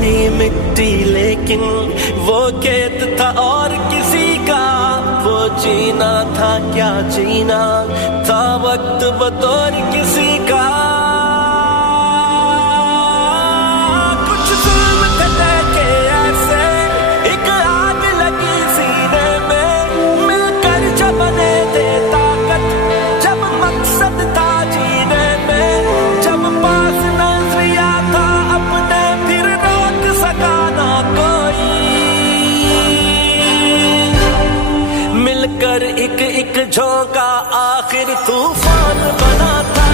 बनी मिट्टी लेकिन वो खेत था और किसी का। वो जीना था क्या जीना था वक्त बतौर किसी का। कुछ जुल्म थे के ऐसे एक आग लगी सीने में, मिलकर जब बने थे ताकत, जब मकसद था जीने में, जब पास नजरिया था अपने फिर रोक सका ना कोई। मिलकर एक एक झोंका आखिर तूफान बना था।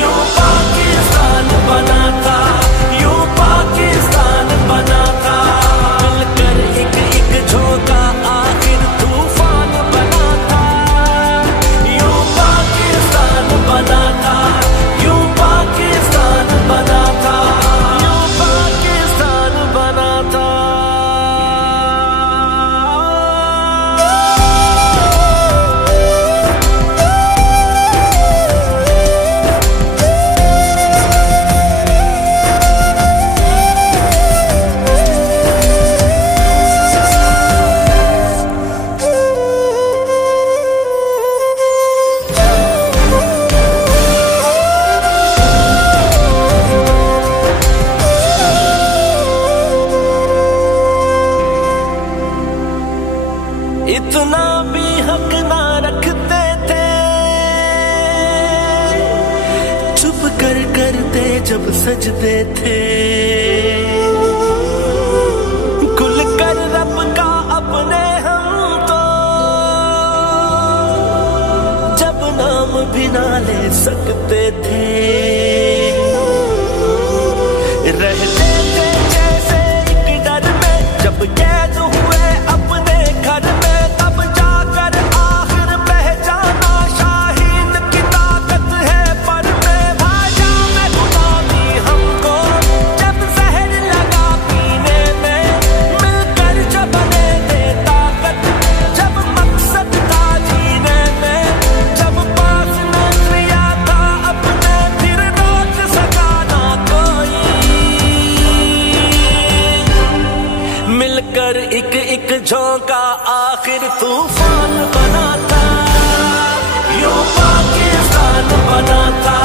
यूं पाकिस्तान बना था, यूं पाकिस्तान बना था। मिलकर एक एक झोंका आखिर तूफान बना था। यूं पाकिस्तान बना था, यूं पाकिस्तान बना था, यूं पाकिस्तान बना था। इतना भी हक ना रखते थे, चुप कर करते जब सजदे थे। खुल कर रब का अपने हम तो जब नाम भी ना ले सकते थे। रहते थे जैसे एक डर में, जब कैद हुए अपने घर में, तब जाकर आखिर पहचाना शाहीन की ताकत है पर में। भाजा में गुलामी हमको जब जहर लगा पीने में, मिलकर जब बने थे ताकत, जब मकसद था जीने में, जब पास नजरिया था अपने फिर रोक सका ना कोई। मिलकर एक एक झोंका आखिर तूफान बना था। यूं पाकिस्तान बना था।